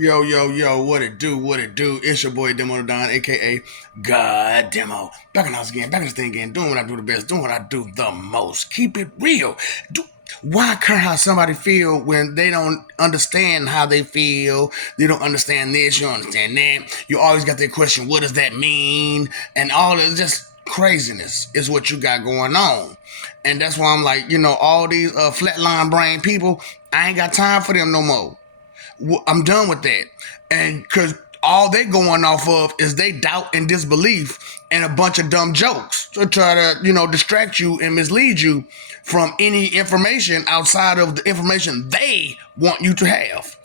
Yo, yo, yo, what it do, what it do? It's your boy Demo Don, aka God Demo. Back in the house again, back in this thing again, doing what I do the best, doing what I do the most. Keep it real. Why care how somebody feel when they don't understand how they feel? They don't understand this, you don't understand that. You always got that question, what does that mean? And all this just craziness is what you got going on. And that's why I'm like, all these flatline brain people, I ain't got time for them no more. I'm done with that. And because all they going off of is they doubt and disbelief and a bunch of dumb jokes to try to, distract you and mislead you from any information outside of the information they want you to have.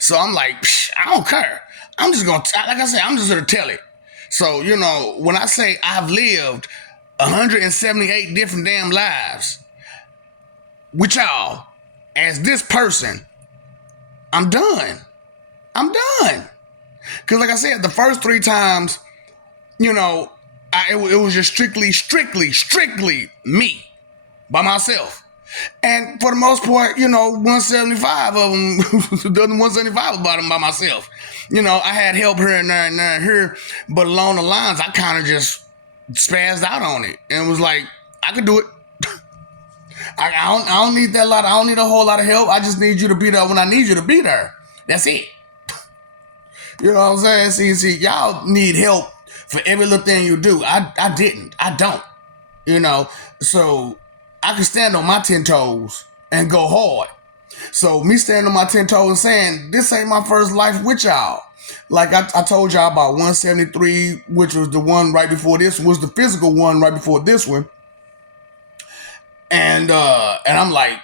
So I'm like, I don't care. I'm just going to, like I said, I'm just going to tell it. So, when I say I've lived 178 different damn lives with y'all as this person, I'm done. I'm done. Because like I said, the first three times, it was just strictly me by myself. And for the most part, 175 of them, the 175 about them by myself. I had help here and there and there and here, but along the lines, I kind of just spazzed out on it and was like, I could do it. I don't need that lot. I don't need a whole lot of help. I just need you to be there when I need you to be there. That's it. You know what I'm saying? See, y'all need help for every little thing you do. I didn't. I don't. So I can stand on my 10 toes and go hard. So me standing on my 10 toes and saying, this ain't my first life with y'all. Like I told y'all about 173, which was the one right before this, was the physical one right before this one. And I'm like,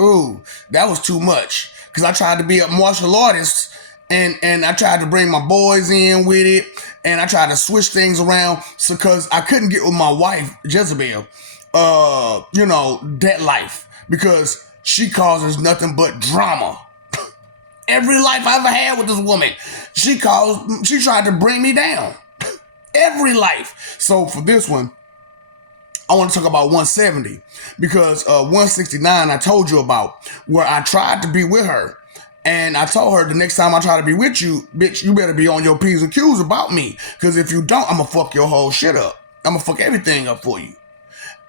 ooh, that was too much. Because I tried to be a martial artist and I tried to bring my boys in with it. And I tried to switch things around because I couldn't get with my wife, Jezebel, that life. Because she causes nothing but drama. Every life I ever had with this woman, she tried to bring me down. Every life. So for this one, I want to talk about 170 because 169 I told you about where I tried to be with her. And I told her the next time I try to be with you, bitch, you better be on your P's and Q's about me. Because if you don't, I'm going to fuck your whole shit up. I'm going to fuck everything up for you.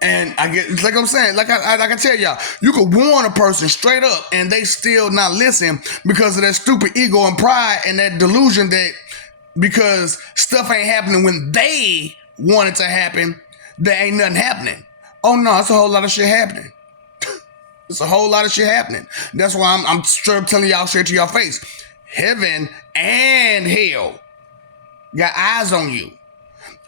And I get, it's like I'm saying, like I tell y'all, you could warn a person straight up and they still not listen because of that stupid ego and pride and that delusion that because stuff ain't happening when they want it to happen, there ain't nothing happening. Oh no, it's a whole lot of shit happening. It's a whole lot of shit happening. That's why I'm straight up telling y'all straight to your face. Heaven and hell got eyes on you.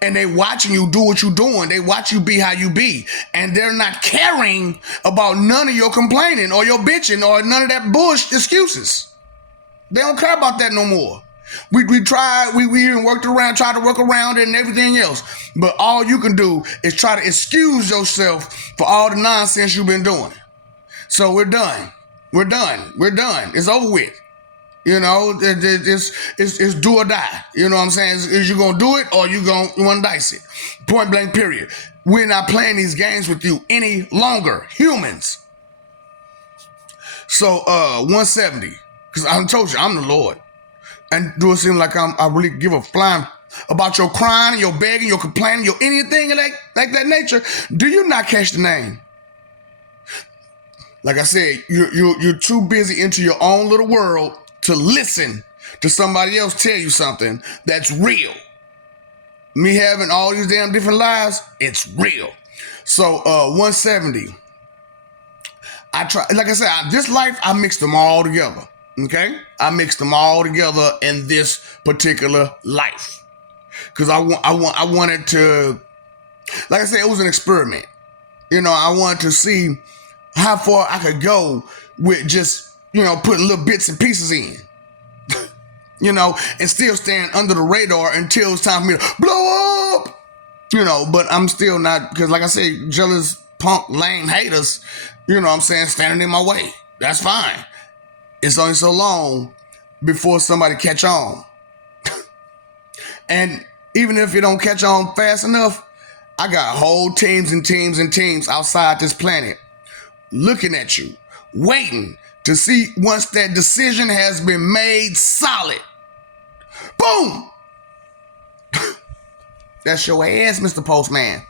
And they watching you do what you doing. They watch you be how you be. And they're not caring about none of your complaining or your bitching or none of that bullshit excuses. They don't care about that no more. We tried, we even tried to work around it and everything else. But all you can do is try to excuse yourself for all the nonsense you've been doing. So we're done. We're done. It's over with. It's do or die. You know what I'm saying? Is you gonna do it or you wanna dice it? Point blank, period. We're not playing these games with you any longer. Humans. So 170. Because I told you, I'm the Lord. And do it seem like I really give a flying about your crying and your begging, your complaining, your anything like that nature? Do you not catch the name? Like I said, you're too busy into your own little world to listen to somebody else tell you something that's real. Me having all these damn different lives, it's real. So 170. I try, like I said, this life, I mixed them all together. Okay? I mixed them all together in this particular life. Because I wanted to, like I said, it was an experiment. I wanted to see how far I could go with just, putting little bits and pieces in. And still staying under the radar until it's time for me to blow up. But I'm still not, because like I said, jealous, punk, lame haters, standing in my way. That's fine. It's only so long before somebody catch on. And even if you don't catch on fast enough, I got whole teams and teams and teams outside this planet looking at you, waiting to see once that decision has been made solid. Boom! That's your ass, Mr. Postman.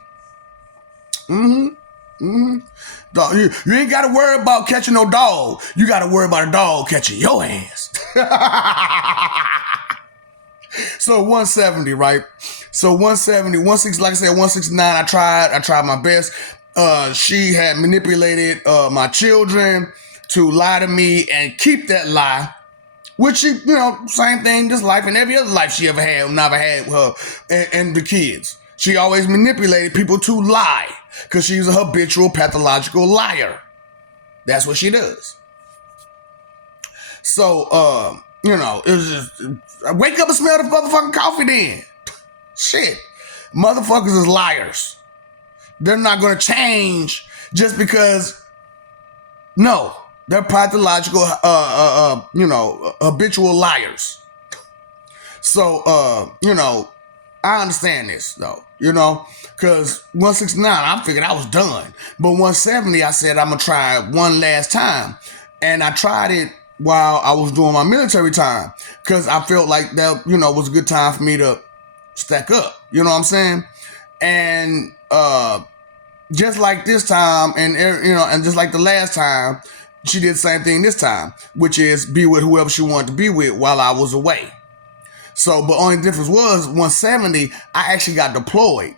Dog, you ain't got to worry about catching no dog. You got to worry about a dog catching your ass. So 170, right? So 170, 160, like I said, 169, I tried my best. She had manipulated my children to lie to me and keep that lie, which she, same thing, this life and every other life she ever had, never had with her and the kids. She always manipulated people to lie because she's a habitual pathological liar. That's what she does. So, it was just, I wake up and smell the motherfucking coffee then. Shit. Motherfuckers is liars. They're not going to change just because, no, they're pathological, habitual liars. So, I understand this though, because 169, I figured I was done. But 170, I said, I'm going to try it one last time. And I tried it while I was doing my military time because I felt like that, was a good time for me to stack up. You know what I'm saying? And just like this time and just like the last time, she did the same thing this time, which is be with whoever she wanted to be with while I was away. So, but only difference was 170, I actually got deployed.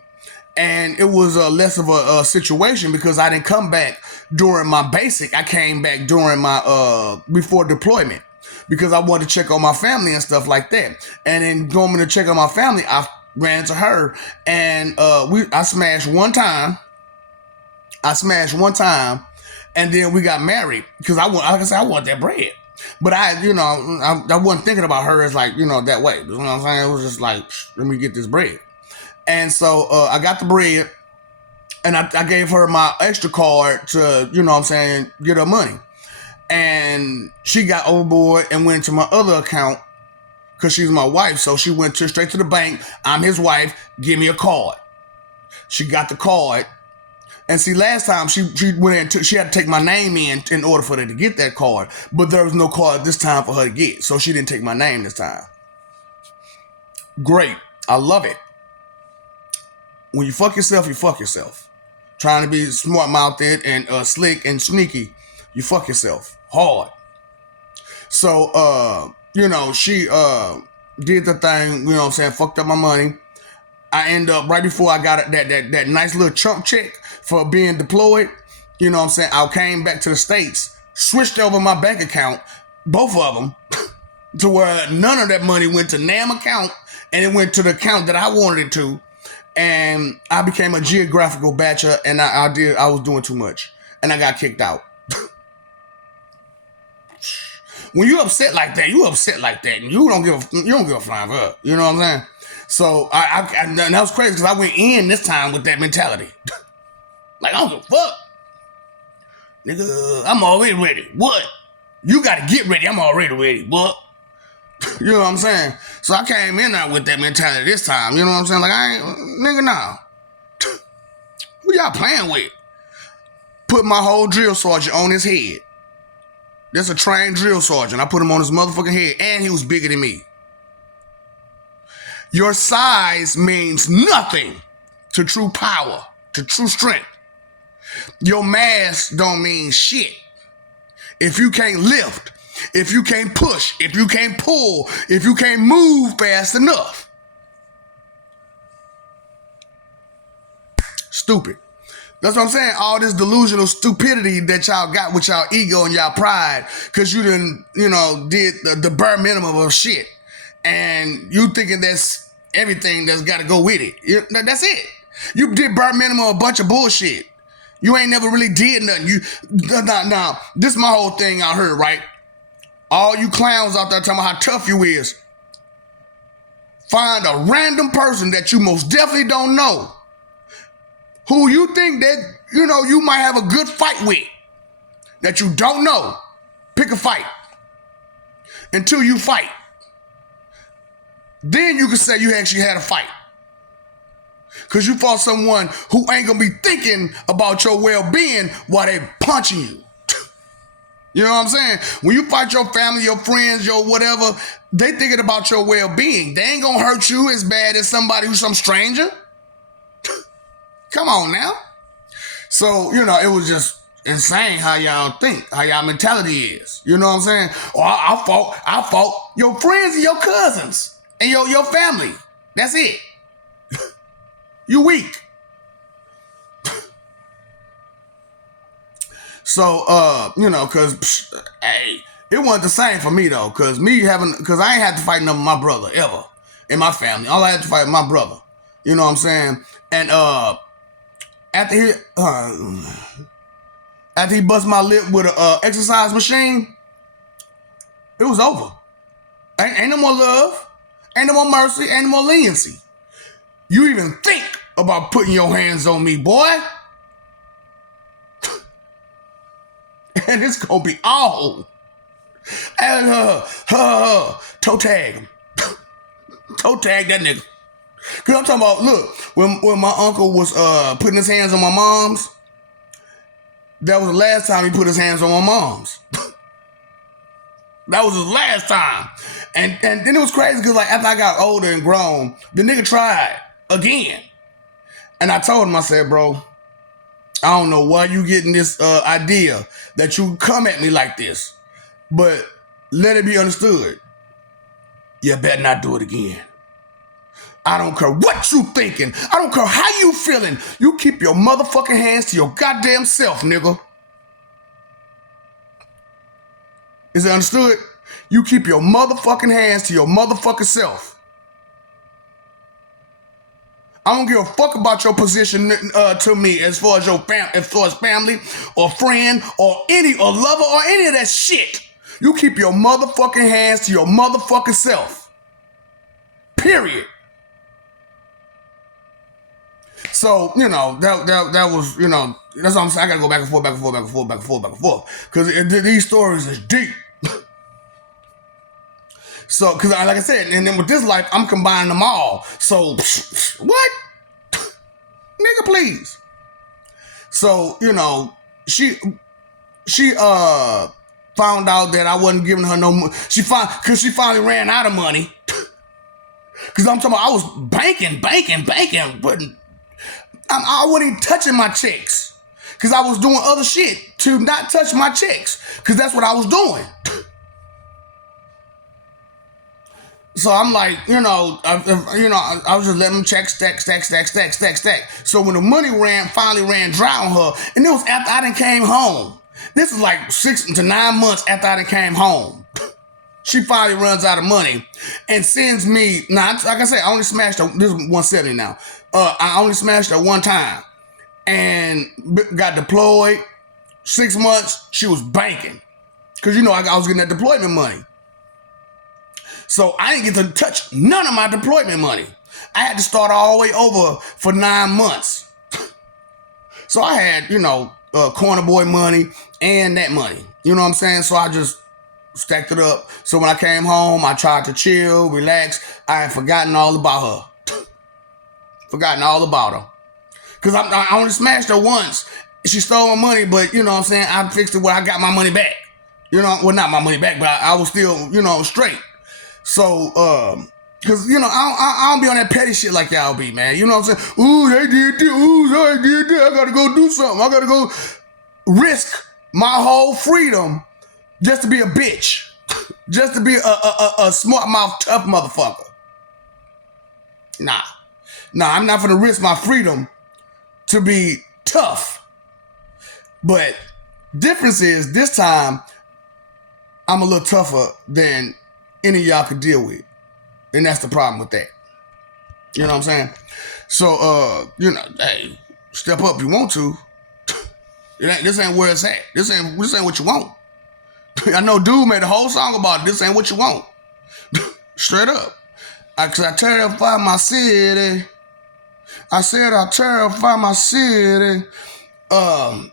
And it was less of a situation because I didn't come back during my basic. I came back during my before deployment because I wanted to check on my family and stuff like that. And then going to check on my family, I ran to her and I smashed one time. And then we got married because I want that bread. But I wasn't thinking about her as like, that way. You know what I'm saying? It was just like, let me get this bread. And so I got the bread and I gave her my extra card to, get her money. And she got overboard and went to my other account because she's my wife. So she went straight to the bank. I'm his wife. Give me a card. She got the card. And see, last time she went in, she had to take my name in order for her to get that card. But there was no card this time for her to get. So she didn't take my name this time. Great. I love it. When you fuck yourself, you fuck yourself. Trying to be smart-mouthed and slick and sneaky, you fuck yourself hard. So, she did the thing, fucked up my money. I end up, right before I got that nice little chump check for being deployed, I came back to the States, switched over my bank account, both of them, to where none of that money went to NAM account, and it went to the account that I wanted it to. And I became a geographical bachelor, and I was doing too much, and I got kicked out. When you upset like that, and you don't give a flying fuck. You know what I'm saying? So and that was crazy because I went in this time with that mentality. Like, I don't give a fuck. Nigga, I'm already ready. What? You gotta get ready. I'm already ready. What? You know what I'm saying? So I came in there with that mentality this time. You know what I'm saying? Like, nigga, nah. Who y'all playing with? Put my whole drill sergeant on his head. That's a trained drill sergeant. I put him on his motherfucking head, and he was bigger than me. Your size means nothing to true power, to true strength. Your mass don't mean shit. If you can't lift, if you can't push, if you can't pull, if you can't move fast enough. Stupid. That's what I'm saying. All this delusional stupidity that y'all got with y'all ego and y'all pride because you done, did the bare minimum of shit. And you thinking that's everything that's got to go with it. That's it. You did bare minimum a bunch of bullshit. You ain't never really did nothing. Now, this is my whole thing out here, right? All you clowns out there talking about how tough you is. Find a random person that you most definitely don't know who you think that, you might have a good fight with that you don't know. Pick a fight until you fight. Then you can say you actually had a fight. Because you fought someone who ain't going to be thinking about your well-being while they punching you. You know what I'm saying? When you fight your family, your friends, your whatever, they thinking about your well-being. They ain't gonna hurt you as bad as somebody who's some stranger. Come on now. So, it was just insane how y'all think, how y'all mentality is. You know what I'm saying? Or I fought your friends and your cousins and your family. That's it. You weak. So, cause hey, it wasn't the same for me though, cause I ain't had to fight none of my brother ever in my family. All I had to fight was my brother. You know what I'm saying? And after he bust my lip with a exercise machine, it was over. Ain't no more love, ain't no more mercy, ain't no more leniency. You even think about putting your hands on me, boy, and it's gonna be all. And toe tag him, toe tag that nigga. Cause I'm talking about, look, when my uncle was putting his hands on my mom's, that was the last time he put his hands on my mom's. That was his last time. And then it was crazy because like after I got older and grown, the nigga tried again. And I told him, I said, bro, I don't know why you getting this idea that you come at me like this, but let it be understood. You better not do it again. I don't care what you thinking. I don't care how you feeling. You keep your motherfucking hands to your goddamn self, nigga. Is it understood? You keep your motherfucking hands to your motherfucking self. I don't give a fuck about your position to me as far as family or friend or lover or any of that shit. You keep your motherfucking hands to your motherfucking self. Period. So, that was, that's what I'm saying. I gotta go back and forth, back and forth, back and forth, back and forth, back and forth. Because these stories is deep. So, because like I said, and then with this life, I'm combining them all. So, what? Nigga, please. So, she found out that I wasn't giving her no money. Because she finally ran out of money. Because I'm talking about, I was banking, but I wasn't even touching my checks. Because I was doing other shit to not touch my checks. Because that's what I was doing. So I'm like, I was just letting them check, stack. So when the money finally ran dry on her, and it was after I done came home. This is like 6 to 9 months after I done came home. She finally runs out of money and sends me, now, like I said, I only smashed her, this is 170 now. I only smashed her one time and got deployed. 6 months, she was banking. Because, I was getting that deployment money. So I didn't get to touch none of my deployment money. I had to start all the way over for 9 months. So I had, corner boy money and that money. You know what I'm saying? So I just stacked it up. So when I came home, I tried to chill, relax. I had forgotten all about her. Forgotten all about her. Because I only smashed her once. She stole my money, but you know what I'm saying? I fixed it where I got my money back. Well, not my money back, but I was still, straight. So, because, I don't be on that petty shit like y'all be, man. You know what I'm saying? Ooh, they did this. Ooh, they did that. I got to go do something. I got to go risk my whole freedom just to be a bitch. Just to be a smart mouth, tough motherfucker. Nah, I'm not going to risk my freedom to be tough. But difference is, this time, I'm a little tougher than any of y'all could deal with. And that's the problem with that. You know what I'm saying? So, hey, step up if you want to. This ain't where it's at. This ain't what you want. I know dude made a whole song about it. This ain't what you want. Straight up. Because I terrify my city. I said I terrify my city. And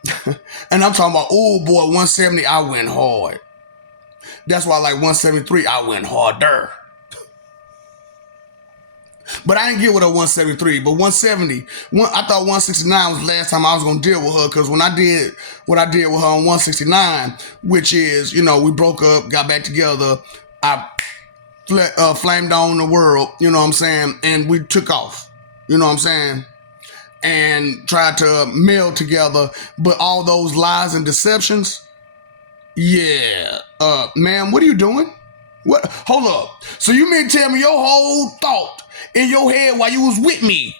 I'm talking about, oh boy, 170, I went hard. That's why like 173, I went harder. But I didn't get with her 173. But 170, I thought 169 was the last time I was going to deal with her. Because when I did what I did with her on 169, which is, we broke up, got back together. I flamed on the world, you know what I'm saying? And we took off, you know what I'm saying? And tried to meld together. But all those lies and deceptions, yeah. Ma'am, what are you doing? What? Hold up. So you mean tell me your whole thought in your head while you was with me,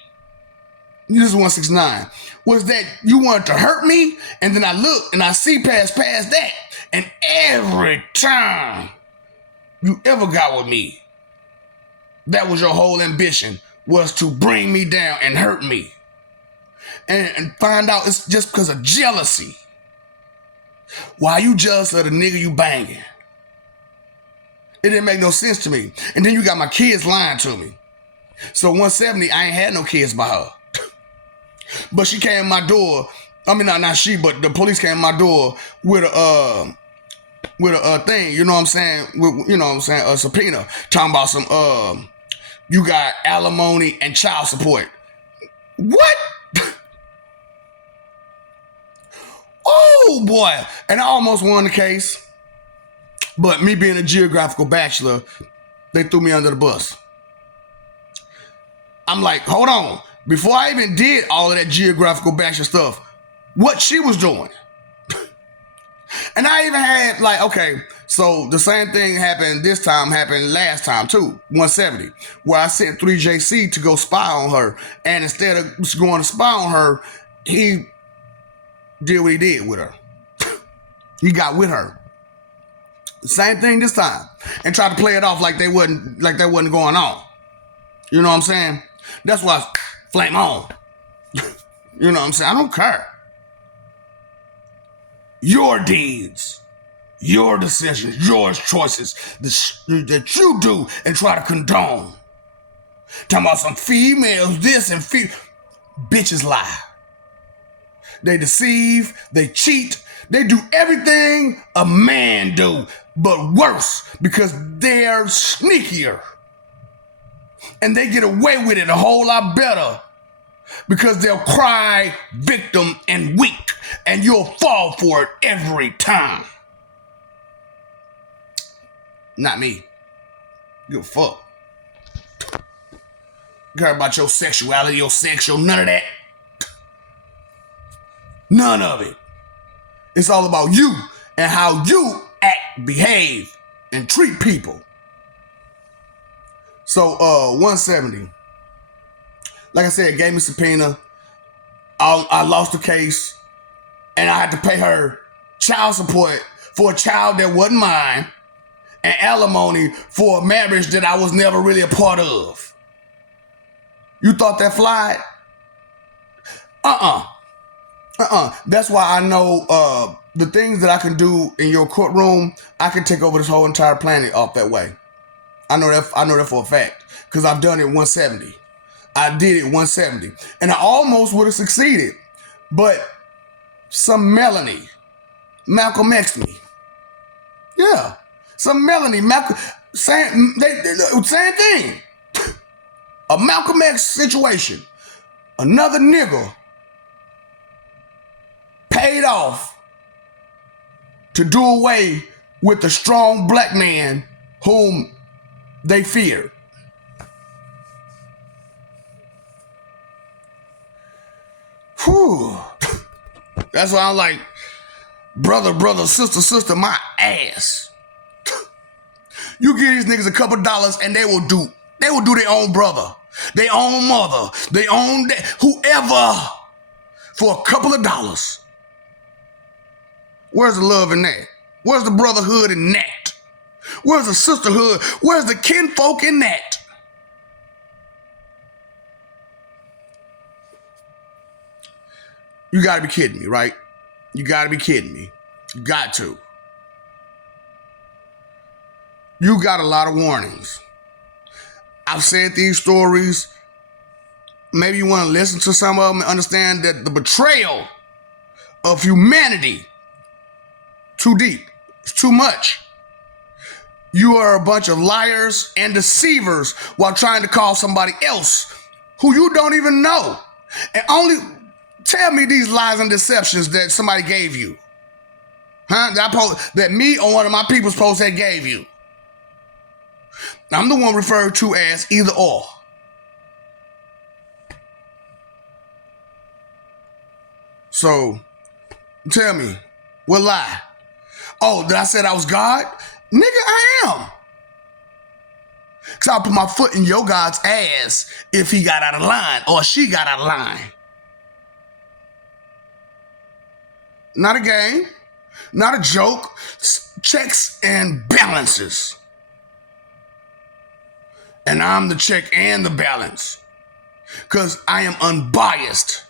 this is 169, was that you wanted to hurt me? And then I look and I see past that. And every time you ever got with me, that was your whole ambition, was to bring me down and hurt me. And find out it's just because of jealousy. Why you jealous of the nigga you banging? It didn't make no sense to me. And then you got my kids lying to me. So 170, I ain't had no kids by her. But she came to my door. I mean, not she, but the police came to my door with a thing, you know what I'm saying? A subpoena. Talking about some, you got alimony and child support. What? Oh, boy. And I almost won the case. But me being a geographical bachelor, they threw me under the bus. I'm like, hold on. Before I even did all of that geographical bachelor stuff, what she was doing. And I even had okay, so the same thing happened last time too, 170, where I sent 3JC to go spy on her. And instead of going to spy on her, he did what he did with her. He got with her. Same thing this time. And tried to play it off like that wasn't going on. You know what I'm saying? That's why I flame on. You know what I'm saying? I don't care. Your deeds, your decisions, your choices that you do and try to condone. Talking about some females, this and bitches lie. They deceive, they cheat, they do everything a man do, but worse because they're sneakier. And they get away with it a whole lot better because they'll cry victim and weak, and you'll fall for it every time. Not me. Give a fuck. Care about your sexuality, your sex, none of that. None of it. It's all about you and how you act, behave, and treat people. So, 170. Like I said, gave me subpoena. I lost the case. And I had to pay her child support for a child that wasn't mine. And alimony for a marriage that I was never really a part of. You thought that flied? That's why I know the things that I can do in your courtroom, I can take over this whole entire planet off that way. I know that for a fact. Because I've done it 170. I did it 170. And I almost would have succeeded. But some Melanie, Malcolm X me. Yeah. Some Melanie, same thing. A Malcolm X situation. Another nigga paid off to do away with the strong black man whom they feared. Whew. That's why I'm like, brother, sister, my ass. You give these niggas a couple dollars and they will do their own brother, their own mother, their own whoever for a couple of dollars. Where's the love in that? Where's the brotherhood in that? Where's the sisterhood? Where's the kinfolk in that? You gotta be kidding me, right? You gotta be kidding me. You got to. You got a lot of warnings. I've said these stories. Maybe you want to listen to some of them and understand that the betrayal of humanity, too deep. It's too much. You are a bunch of liars and deceivers while trying to call somebody else who you don't even know. And only tell me these lies and deceptions that somebody gave you. Huh? That me or one of my people's posts that gave you. I'm the one referred to as either or. So, tell me, what lie? Oh, did I say I was God? Nigga, I am. Because I'll put my foot in your God's ass if he got out of line or she got out of line. Not a game, not a joke. Checks and balances. And I'm the check and the balance. Because I am unbiased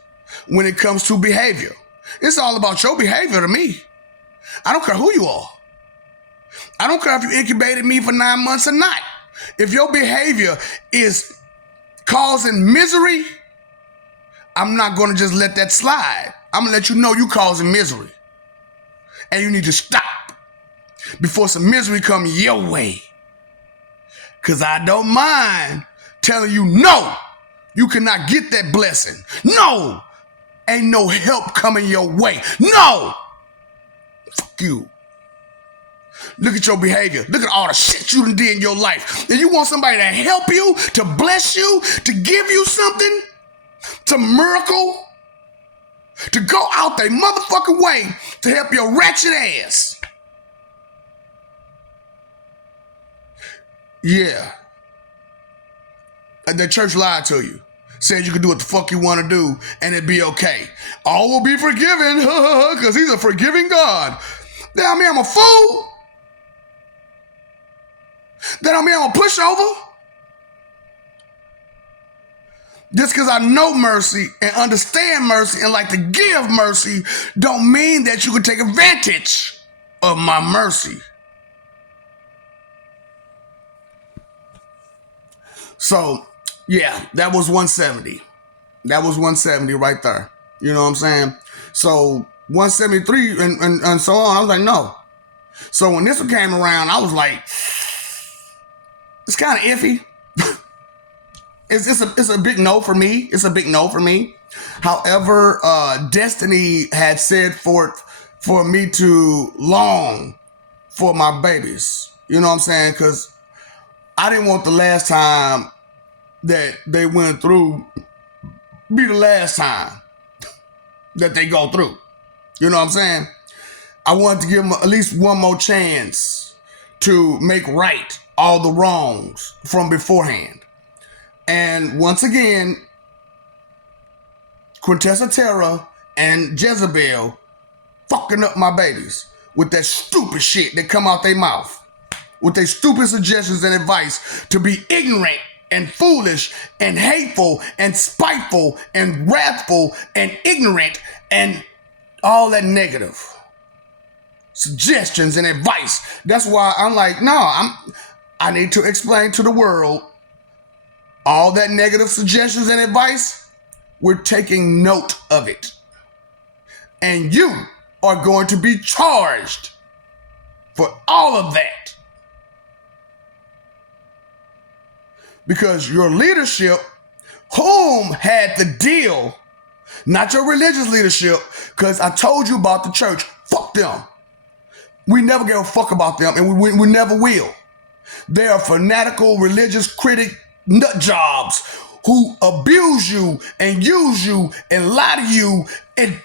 when it comes to behavior. It's all about your behavior to me. I don't care who you are. I don't care if you incubated me for 9 months or not. If your behavior is causing misery, I'm not going to just let that slide. I'm going to let you know you causing misery. And you need to stop before some misery comes your way. Because I don't mind telling you, no, you cannot get that blessing. No, ain't no help coming your way. No, fuck you. Look at your behavior. Look at all the shit you done did in your life. And you want somebody to help you, to bless you, to give you something, to miracle, to go out their motherfucking way to help your ratchet ass. Yeah. The church lied to you. Said you could do what the fuck you want to do and it'd be okay. All will be forgiven because he's a forgiving God. That don't mean I'm a fool. That don't mean I'm a pushover. Just because I know mercy and understand mercy and like to give mercy don't mean that you can take advantage of my mercy. So, yeah, that was 170. That was 170 right there. You know what I'm saying? So, 173 and so on, I was like, no. So, when this one came around, I was like, it's kind of iffy. It's a big no for me. It's a big no for me. However, destiny had said for me to long for my babies. You know what I'm saying? Because I didn't want the last time that they went through be the last time that they go through. You know what I'm saying? I wanted to give them at least one more chance to make right all the wrongs from beforehand. And once again, Quintessa Terra and Jezebel fucking up my babies with that stupid shit that come out their mouth. With their stupid suggestions and advice to be ignorant and foolish and hateful and spiteful and wrathful and ignorant and all that negative suggestions and advice. That's why I'm like, no, I need to explain to the world all that negative suggestions and advice. We're taking note of it. And you are going to be charged for all of that. Because your leadership, whom had the deal, not your religious leadership, because I told you about the church, fuck them. We never gave a fuck about them, and we never will. They are fanatical religious critic nut jobs who abuse you and use you and lie to you and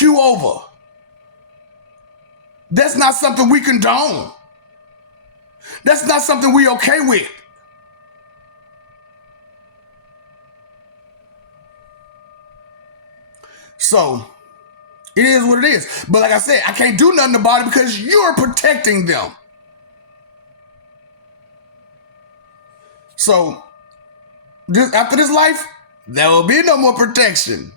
you over. That's not something we condone. That's not something we okay with. So, it is what it is. But like I said, I can't do nothing about it because you're protecting them. So, after this life, there will be no more protection.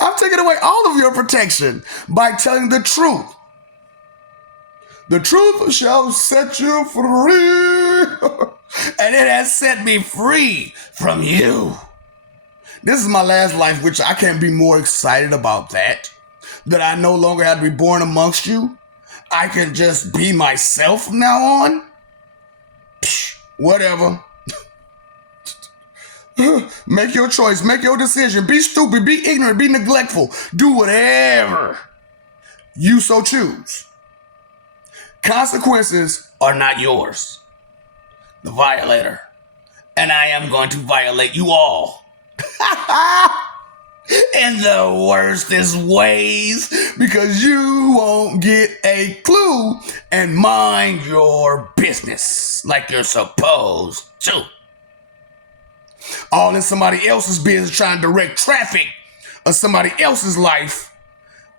I'm taking away all of your protection by telling the truth. The truth shall set you free. And it has set me free from you. This is my last life, which I can't be more excited about that I no longer have to be born amongst you. I can just be myself from now on? Psh, whatever. Make your choice. Make your decision. Be stupid. Be ignorant. Be neglectful. Do whatever you so choose. Consequences are not yours. The violator. And I am going to violate you all. In the worstest ways, because you won't get a clue and mind your business like you're supposed to. All in somebody else's business trying to direct traffic of somebody else's life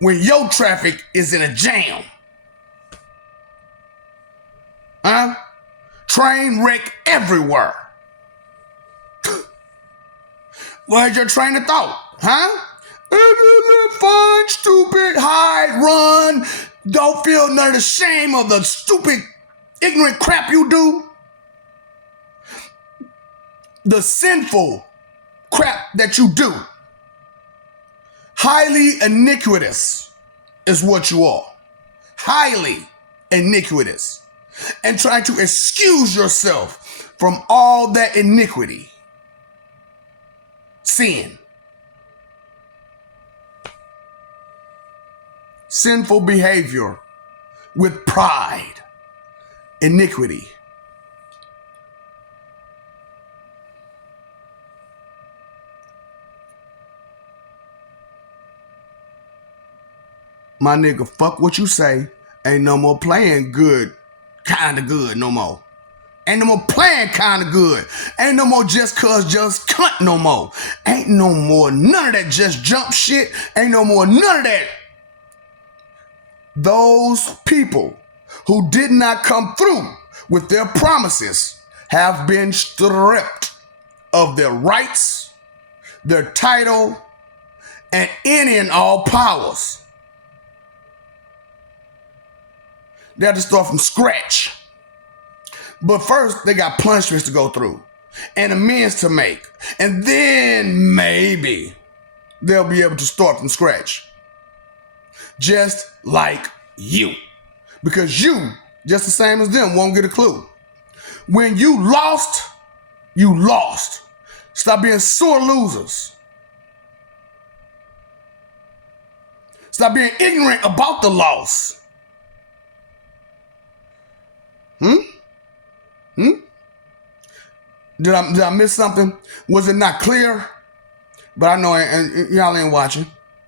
when your traffic is in a jam. Huh? Train wreck everywhere. Where's your train of thought? Huh? Fun, stupid, hide, run. Don't feel none of the shame of the stupid, ignorant crap you do. The sinful crap that you do. Highly iniquitous is what you are. Highly iniquitous. And trying to excuse yourself from all that iniquity. Sin. Sinful behavior with pride. Iniquity. My nigga, fuck what you say. Ain't no more playing good, kinda good no more. Ain't no more playing kinda good. Ain't no more just cuz just cunt no more. Ain't no more none of that just jump shit. Ain't no more none of that. Those people who did not come through with their promises have been stripped of their rights, their title, and any and all powers. They have to start from scratch. But first, they got punishments to go through and amends to make. And then maybe they'll be able to start from scratch. Just like you. Because you, just the same as them, won't get a clue. When you lost, you lost. Stop being sore losers. Stop being ignorant about the loss. Did I miss something? Was it not clear? But I know y'all ain't watching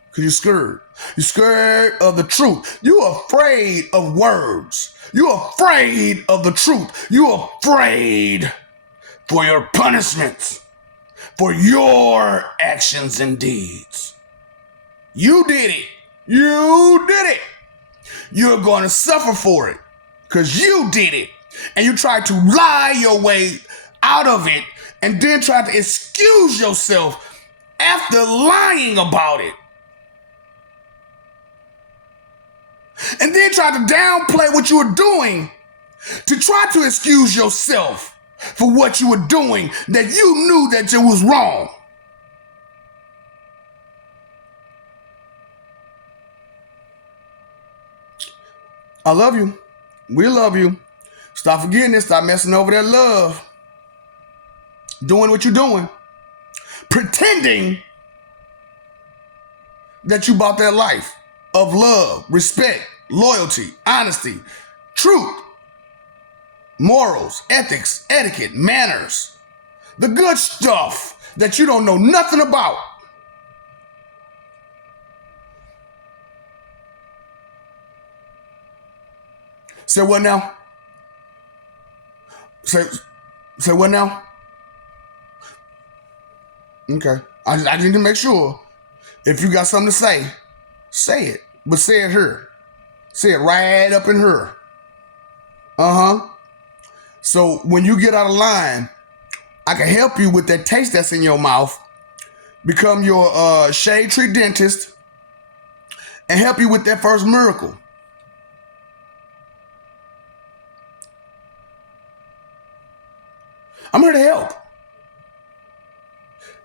because you're scared. You're scared of the truth. You're afraid of words. You're afraid of the truth. You're afraid for your punishments, for your actions and deeds. You did it. You did it. You're going to suffer for it because you did it. And you tried to lie your way out of it and then tried to excuse yourself after lying about it. And then tried to downplay what you were doing to try to excuse yourself for what you were doing that you knew that it was wrong. I love you. We love you. Stop forgetting this. Stop messing over that love. Doing what you're doing. Pretending that you bought that life of love, respect, loyalty, honesty, truth, morals, ethics, etiquette, manners. The good stuff that you don't know nothing about. Say what now? Say what now? Okay. I just need to make sure. If you got something to say it. But say it here. Say it right up in her. So when you get out of line, I can help you with that taste that's in your mouth. Become your shade tree dentist and help you with that first miracle. I'm here to help.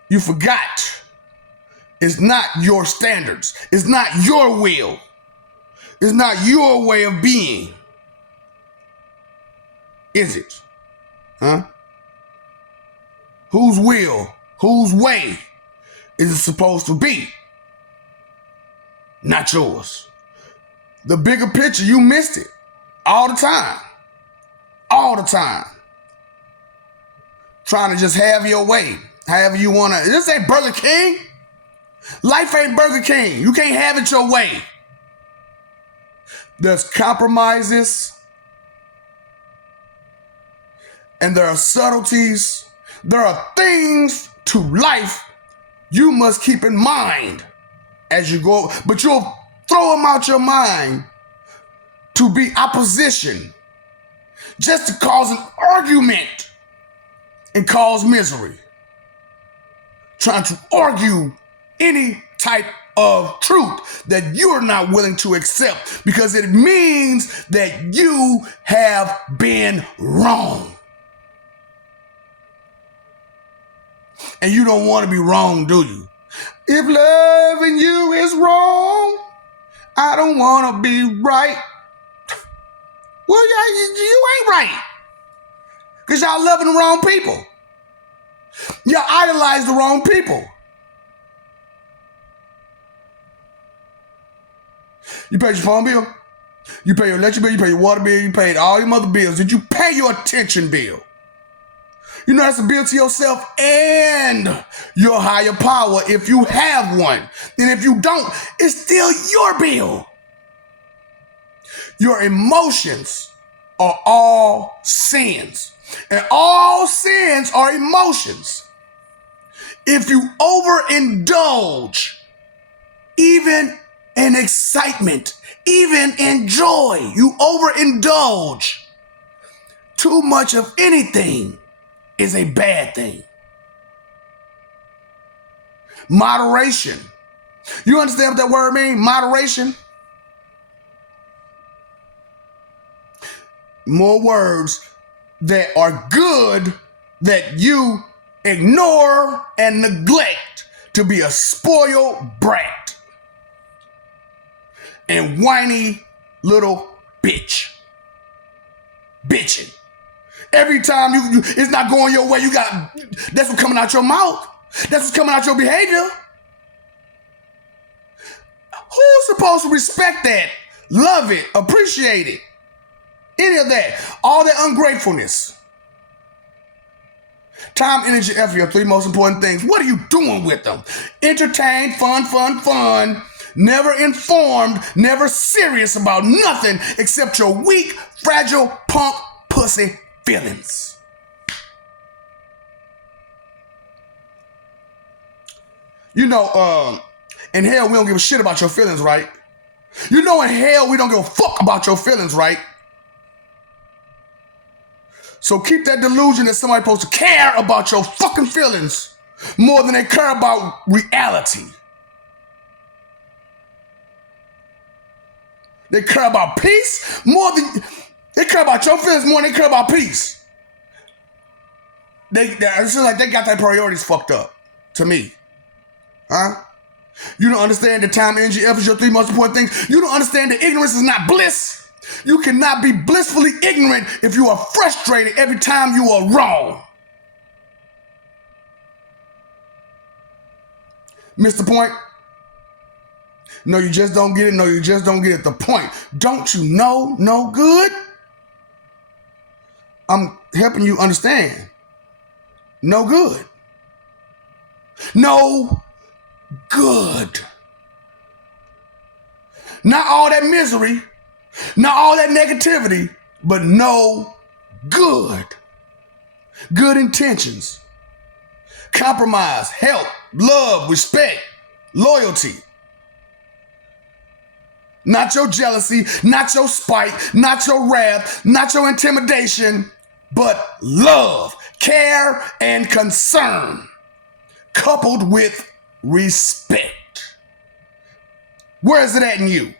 You forgot. It's not your standards. It's not your will. It's not your way of being. Is it? Huh? Whose will, whose way is it supposed to be? Not yours. The bigger picture, you missed it. All the time. All the time. Trying to just have your way. However you want to. This ain't Burger King. Life ain't Burger King. You can't have it your way. There's compromises. And there are subtleties. There are things to life you must keep in mind as you go. But you'll throw them out your mind to be opposition. Just to cause an argument and cause misery. Trying to argue any type of truth that you're not willing to accept because it means that you have been wrong. And you don't want to be wrong, do you? If loving you is wrong, I don't want to be right. Well, you ain't right. Because y'all loving the wrong people. Y'all idolize the wrong people. You paid your phone bill. You pay your electric bill. You pay your water bill. You paid all your mother bills. Did you pay your attention bill? You know that's a bill to yourself and your higher power if you have one. And if you don't, it's still your bill. Your emotions are all sins. And all sins are emotions. If you overindulge, even in excitement, even in joy, you overindulge. Too much of anything is a bad thing. Moderation. You understand what that word means? Moderation. More words that are good that you ignore and neglect to be a spoiled brat and whiny little bitch. Bitching. Every time you it's not going your way, that's what's coming out your mouth. That's what's coming out your behavior. Who's supposed to respect that? Love it, appreciate it. Any of that. All that ungratefulness. Time, energy, effort, your three most important things. What are you doing with them? Entertained, fun. Never informed, never serious about nothing except your weak, fragile, punk, pussy feelings. You know, in hell, we don't give a shit about your feelings, right? You know, in hell, we don't give a fuck about your feelings, right? So keep that delusion that somebody's supposed to care about your fucking feelings more than they care about reality. They care about peace more than they care about your feelings more than they care about peace. It's like they got their priorities fucked up. To me, huh? You don't understand the time, energy, effort, your three most important things. You don't understand that ignorance is not bliss. You cannot be blissfully ignorant if you are frustrated every time you are wrong. Miss the point? No, you just don't get it. No, you just don't get it. The point. Don't you know no good? I'm helping you understand. No good. No good. Not all that misery, not all that negativity, but no good. Good intentions. Compromise, help, love, respect, loyalty. Not your jealousy, not your spite, not your wrath, not your intimidation, but love, care, and concern, coupled with respect. Where is it at in you?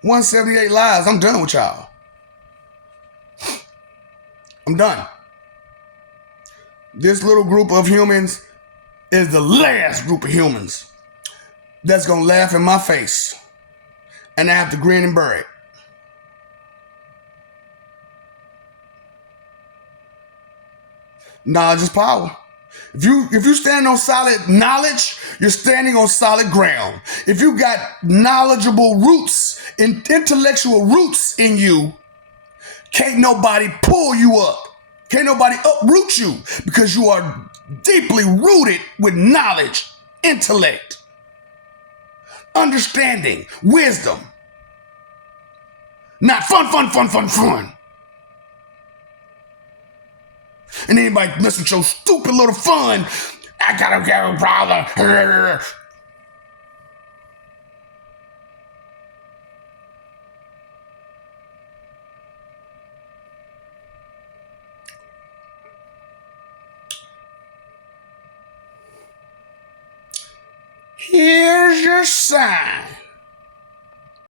178 lives. I'm done with y'all. I'm done. This little group of humans is the last group of humans. that's gonna laugh in my face, and I have to grin and bear it. Knowledge is power. If you stand on solid knowledge, you're standing on solid ground. If you got knowledgeable roots and intellectual roots in you, can't nobody pull you up. Can't nobody uproot you because you are deeply rooted with knowledge, intellect, understanding, wisdom. Not fun. And anybody mess with your stupid little fun, I gotta get a problem. Here's your sign.